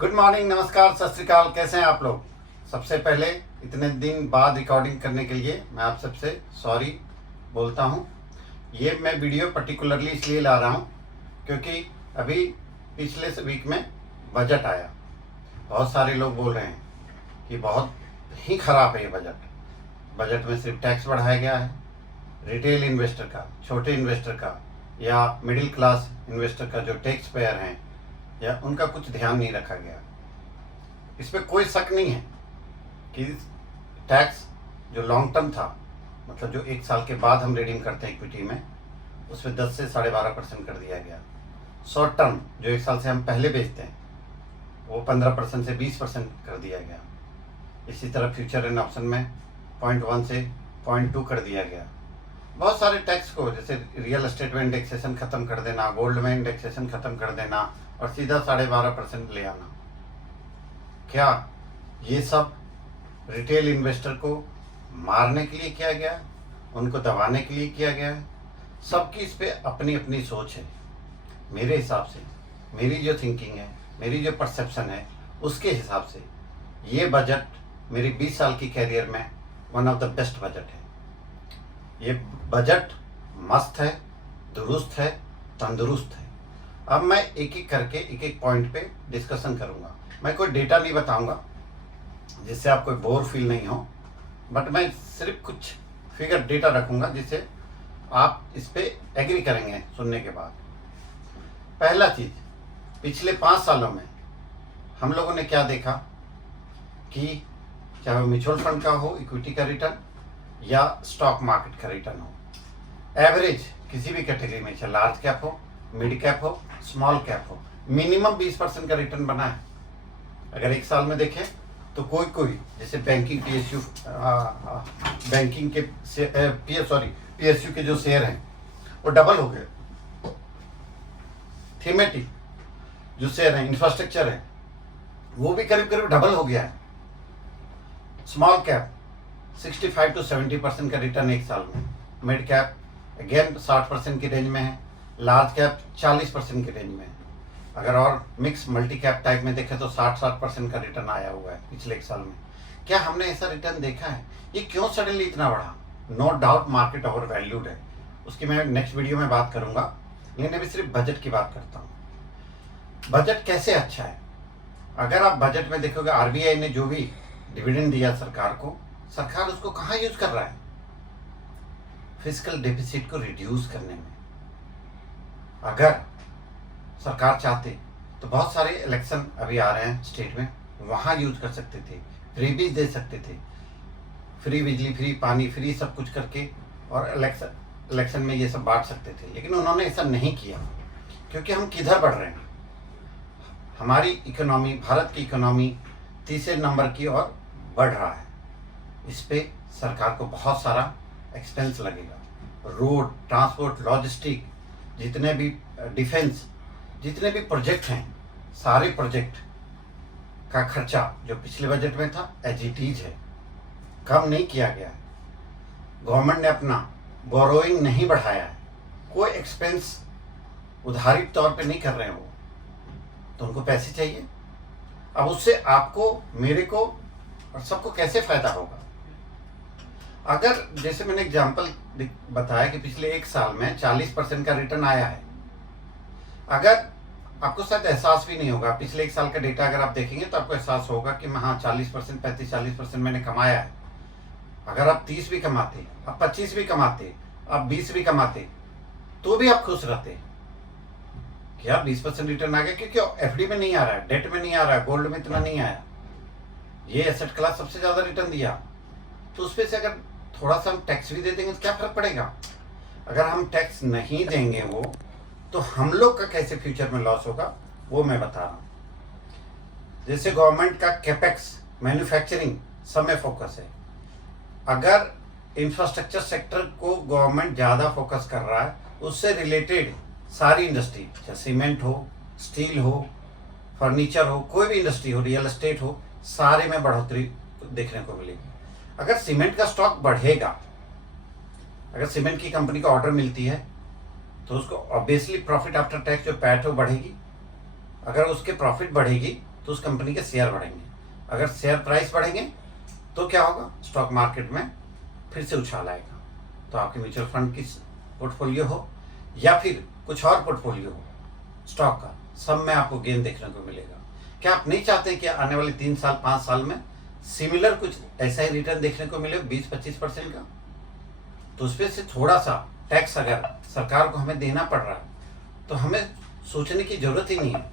Good morning, नमस्कार, सत श्री अकाल। कैसे हैं आप लोग? सबसे पहले इतने दिन बाद रिकॉर्डिंग करने के लिए मैं आप सबसे सॉरी बोलता हूं। ये मैं वीडियो पर्टिकुलरली इसलिए ला रहा हूं क्योंकि अभी पिछले वीक में बजट आया। बहुत सारे लोग बोल रहे हैं कि बहुत ही ख़राब है ये बजट में सिर्फ टैक्स बढ़ाया गया है। रिटेल इन्वेस्टर का, छोटे इन्वेस्टर का या मिडिल क्लास इन्वेस्टर का जो टैक्स पेयर हैं या उनका कुछ ध्यान नहीं रखा गया। इसमें कोई शक नहीं है कि टैक्स जो लॉन्ग टर्म था, मतलब जो 1 साल के बाद हम रिडीम करते हैं इक्विटी में, उसमें 10 से 12.5% कर दिया गया। शॉर्ट टर्म जो 1 साल से हम पहले बेचते हैं वो 15% से 20% कर दिया गया। इसी तरह फ्यूचर एंड ऑप्शन में 0.1 से 0.2 कर दिया गया। बहुत सारे टैक्स को, जैसे रियल एस्टेट में इंडेक्सेशन ख़त्म कर देना, गोल्ड में इंडेक्सेशन ख़त्म कर देना और सीधा 12.5% ले आना। क्या ये सब रिटेल इन्वेस्टर को मारने के लिए किया गया, उनको दबाने के लिए किया गया है? सबकी इस पे अपनी अपनी सोच है। मेरे हिसाब से, मेरी जो थिंकिंग है, मेरी जो परसेप्शन है, उसके हिसाब से ये बजट मेरी 20 साल की कैरियर में one of the best budget है। ये बजट मस्त है, दुरुस्त है, तंदुरुस्त है। अब मैं एक एक करके एक एक पॉइंट पे डिस्कशन करूंगा। मैं कोई डेटा नहीं बताऊंगा जिससे आप कोई बोर फील नहीं हो, बट मैं सिर्फ कुछ फिगर डेटा रखूंगा जिससे आप इस पे एग्री करेंगे सुनने के बाद। पहला चीज़, पिछले 5 सालों में हम लोगों ने क्या देखा कि चाहे वो म्यूचुअल फंड का हो, इक्विटी का रिटर्न या स्टॉक मार्केट का रिटर्न हो, एवरेज किसी भी कैटेगरी में, चाहे लार्ज कैप हो, मिड कैप हो, स्मॉल कैप हो, मिनिमम 20% का रिटर्न बना है। अगर 1 साल में देखें तो कोई जैसे बैंकिंग पीएसयू, बैंकिंग के पीएसयू के जो शेयर हैं वो डबल हो गए। थीमेटिक जो शेयर हैं, इंफ्रास्ट्रक्चर है, वो भी करीब करीब डबल हो गया है। स्मॉल कैप 65 to 70% का रिटर्न 1 साल में, मिड कैप अगेन 60% की रेंज में है, लार्ज कैप 40% की रेंज में है। अगर और मिक्स मल्टी कैप टाइप में देखें तो 60% का रिटर्न आया हुआ है पिछले 1 साल में। क्या हमने ऐसा रिटर्न देखा है? ये क्यों सडनली इतना बढ़ा? No doubt market overvalued है, उसकी मैं नेक्स्ट वीडियो में बात करूंगा, लेकिन अभी सिर्फ बजट की बात करता हूँ। बजट कैसे अच्छा है? अगर आप बजट में देखोगे, आरबीआई ने जो भी डिविडेंड दिया सरकार को, सरकार उसको कहाँ यूज कर रहा है? फिस्कल डेफिसिट को रिड्यूस करने में। अगर सरकार चाहते तो बहुत सारे इलेक्शन अभी आ रहे हैं स्टेट में, वहाँ यूज कर सकते थे, फ्रीबीज दे सकते थे, फ्री बिजली, फ्री पानी, फ्री सब कुछ करके, और इलेक्शन में ये सब बांट सकते थे। लेकिन उन्होंने ऐसा नहीं किया क्योंकि हम किधर बढ़ रहे हैं? हमारी इकोनॉमी, भारत की इकोनॉमी तीसरे नंबर की ओर बढ़ रहा है। इस पे सरकार को बहुत सारा एक्सपेंस लगेगा। रोड, ट्रांसपोर्ट, लॉजिस्टिक, जितने भी डिफेंस, जितने भी प्रोजेक्ट हैं, सारे प्रोजेक्ट का खर्चा जो पिछले बजट में था एज इट इज है, कम नहीं किया गया है। गवर्नमेंट ने अपना बोरोइंग नहीं बढ़ाया है, कोई एक्सपेंस उधारी तौर पे नहीं कर रहे हैं वो, तो उनको पैसे चाहिए। अब उससे आपको, मेरे को और सबको कैसे फायदा होगा? अगर जैसे मैंने एग्जांपल बताया कि पिछले 1 साल में 40% का रिटर्न आया है। अगर आपको शायद एहसास भी नहीं होगा, पिछले 1 साल का डेटा अगर आप देखेंगे तो आपको एहसास होगा कि हाँ 40%, 35-40% मैंने कमाया है। अगर आप 30 भी कमाते, आप 25 भी कमाते, आप 20 भी कमाते, तो भी आप खुश रहते कि यार 20% रिटर्न आ गया, क्योंकि एफडी में नहीं आ रहा है, डेट में नहीं आ रहा है, गोल्ड में इतना नहीं आया। ये एसेट क्लास सबसे ज़्यादा रिटर्न दिया, तो उस पर से अगर थोड़ा सा हम टैक्स भी दे देंगे तो क्या फर्क पड़ेगा? अगर हम टैक्स नहीं देंगे वो, तो हम लोग का कैसे फ्यूचर में लॉस होगा वो मैं बता रहा हूँ। जैसे गवर्नमेंट का कैपेक्स, मैन्युफैक्चरिंग सब में फोकस है। अगर इंफ्रास्ट्रक्चर सेक्टर को गवर्नमेंट ज़्यादा फोकस कर रहा है, उससे रिलेटेड सारी इंडस्ट्री, चाहे सीमेंट हो, स्टील हो, फर्नीचर हो, कोई भी इंडस्ट्री हो, रियल एस्टेट हो, सारे में बढ़ोतरी देखने को मिलेगी। अगर सीमेंट का स्टॉक बढ़ेगा, अगर सीमेंट की कंपनी को ऑर्डर मिलती है तो उसको ऑब्वियसली प्रॉफिट आफ्टर टैक्स जो पैट हो बढ़ेगी। अगर उसके प्रॉफिट बढ़ेगी तो उस कंपनी के शेयर बढ़ेंगे। अगर शेयर प्राइस बढ़ेंगे तो क्या होगा, स्टॉक मार्केट में फिर से उछाल आएगा। तो आपके म्यूचुअल फंड की पोर्टफोलियो हो या फिर कुछ और पोर्टफोलियो हो स्टॉक का, सब में आपको गेन देखने को मिलेगा। क्या आप नहीं चाहते कि आने वाले 3 साल 5 साल में सिमिलर कुछ ऐसा ही रिटर्न देखने को मिले 20-25% का? तो उसमें से थोड़ा सा टैक्स अगर सरकार को हमें देना पड़ रहा है तो हमें सोचने की जरूरत ही नहीं है।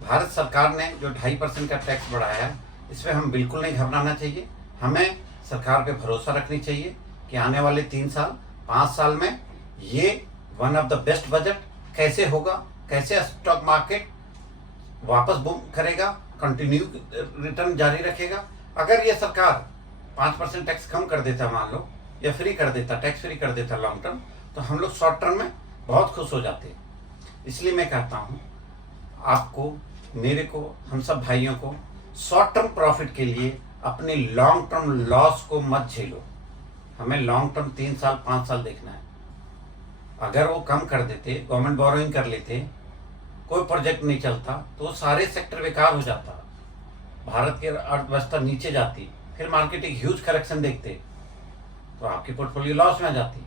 भारत सरकार ने जो 2.5% का टैक्स बढ़ाया है, इसमें हम बिल्कुल नहीं घबराना चाहिए। हमें सरकार पे भरोसा रखनी चाहिए कि आने वाले 3 साल 5 साल में ये one of the best budget कैसे होगा, कैसे स्टॉक मार्केट वापस बूम करेगा, कंटिन्यू रिटर्न जारी रखेगा। अगर ये सरकार 5% टैक्स कम कर देता मान लो, या फ्री कर देता, टैक्स फ्री कर देता लॉन्ग टर्म, तो हम लोग शॉर्ट टर्म में बहुत खुश हो जाते। इसलिए मैं कहता हूँ आपको, मेरे को, हम सब भाइयों को शॉर्ट टर्म प्रॉफिट के लिए अपने लॉन्ग टर्म लॉस को मत झेलो। हमें लॉन्ग टर्म 3 साल 5 साल देखना है। अगर वो कम कर देते, गवर्नमेंट बोरोइंग कर लेते, कोई प्रोजेक्ट नहीं चलता, तो सारे सेक्टर बेकार हो जाता, भारत की अर्थव्यवस्था नीचे जाती, फिर मार्केट एक ह्यूज करेक्शन देखते, तो आपकी पोर्टफोलियो लॉस में आ जाती।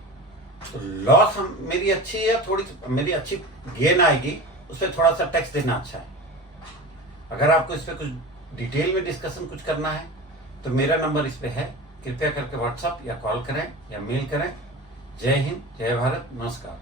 तो लॉस हम मेरी अच्छी है, थोड़ी मेरी अच्छी गेन आएगी, उस पर थोड़ा सा टैक्स देना अच्छा है। अगर आपको इस पर कुछ डिटेल में डिस्कशन कुछ करना है तो मेरा नंबर इस पे है, कृपया करके व्हाट्सअप या कॉल करें या मेल करें। जय हिंद, जय भारत, नमस्कार।